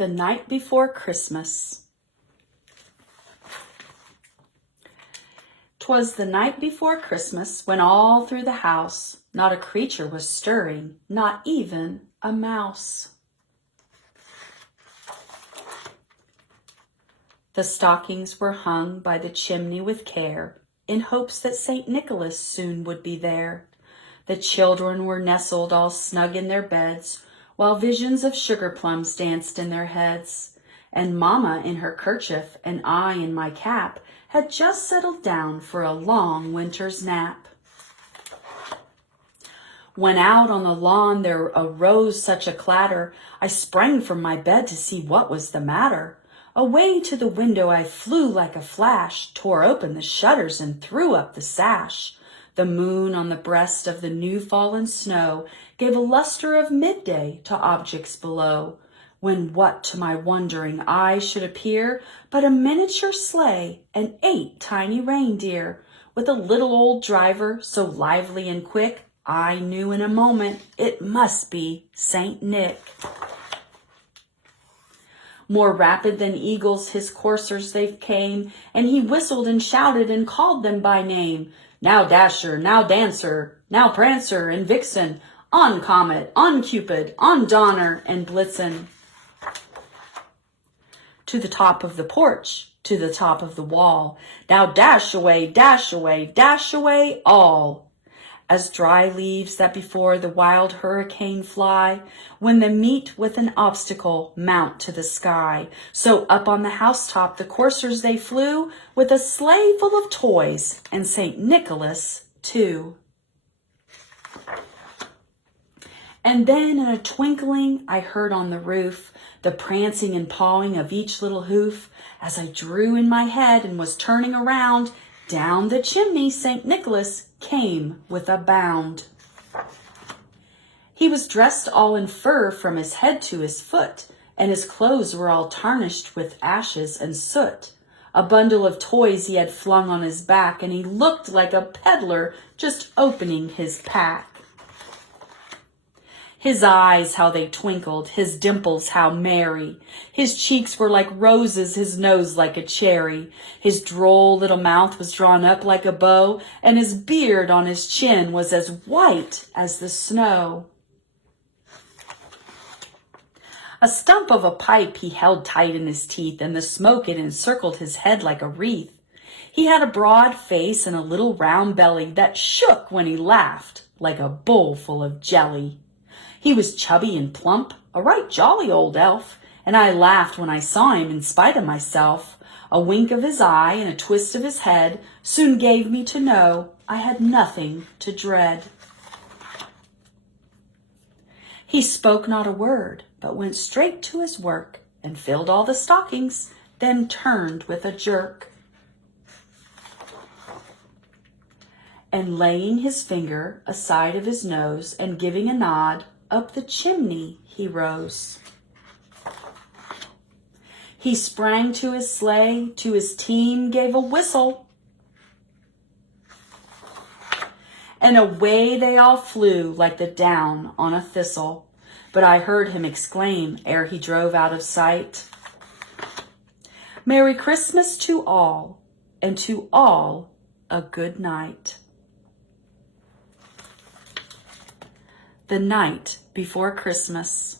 The night before Christmas. 'Twas the night before Christmas, when all through the house not a creature was stirring, not even a mouse. The stockings were hung by the chimney with care, in hopes that St. Nicholas soon would be there. The children were nestled all snug in their beds, while visions of sugar plums danced in their heads. And Mamma in her kerchief and I in my cap had just settled down for a long winter's nap. When out on the lawn there arose such a clatter, I sprang from my bed to see what was the matter. Away to the window I flew like a flash, tore open the shutters and threw up the sash. The moon on the breast of the new-fallen snow gave a luster of midday to objects below, when what to my wondering eye should appear but a miniature sleigh and 8 tiny reindeer, with a little old driver so lively and quick, I knew in a moment it must be Saint Nick. More rapid than eagles his coursers they came, and he whistled and shouted and called them by name. Now Dasher, now Dancer, now Prancer and Vixen, on Comet, on Cupid, on Donner and Blitzen. To the top of the porch, to the top of the wall, now dash away, dash away, dash away all. As dry leaves that before the wild hurricane fly, when they meet with an obstacle, mount to the sky. So up on the housetop the coursers they flew, with a sleigh full of toys, and St. Nicholas too. And then in a twinkling I heard on the roof the prancing and pawing of each little hoof. As I drew in my head and was turning around, down the chimney St. Nicholas came with a bound. He was dressed all in fur from his head to his foot, and his clothes were all tarnished with ashes and soot. A bundle of toys he had flung on his back, and he looked like a peddler just opening his pack. His eyes, how they twinkled, his dimples, how merry. His cheeks were like roses, his nose like a cherry. His droll little mouth was drawn up like a bow, and his beard on his chin was as white as the snow. A stump of a pipe he held tight in his teeth, and the smoke it encircled his head like a wreath. He had a broad face and a little round belly that shook when he laughed like a bowl full of jelly. He was chubby and plump, a right jolly old elf, and I laughed when I saw him in spite of myself. A wink of his eye and a twist of his head soon gave me to know I had nothing to dread. He spoke not a word, but went straight to his work and filled all the stockings, then turned with a jerk. And laying his finger aside of his nose and giving a nod, up the chimney he rose. He sprang to his sleigh, to his team gave a whistle, and away they all flew like the down on a thistle. But I heard him exclaim ere he drove out of sight, "Merry Christmas to all, and to all a good night." The night before Christmas.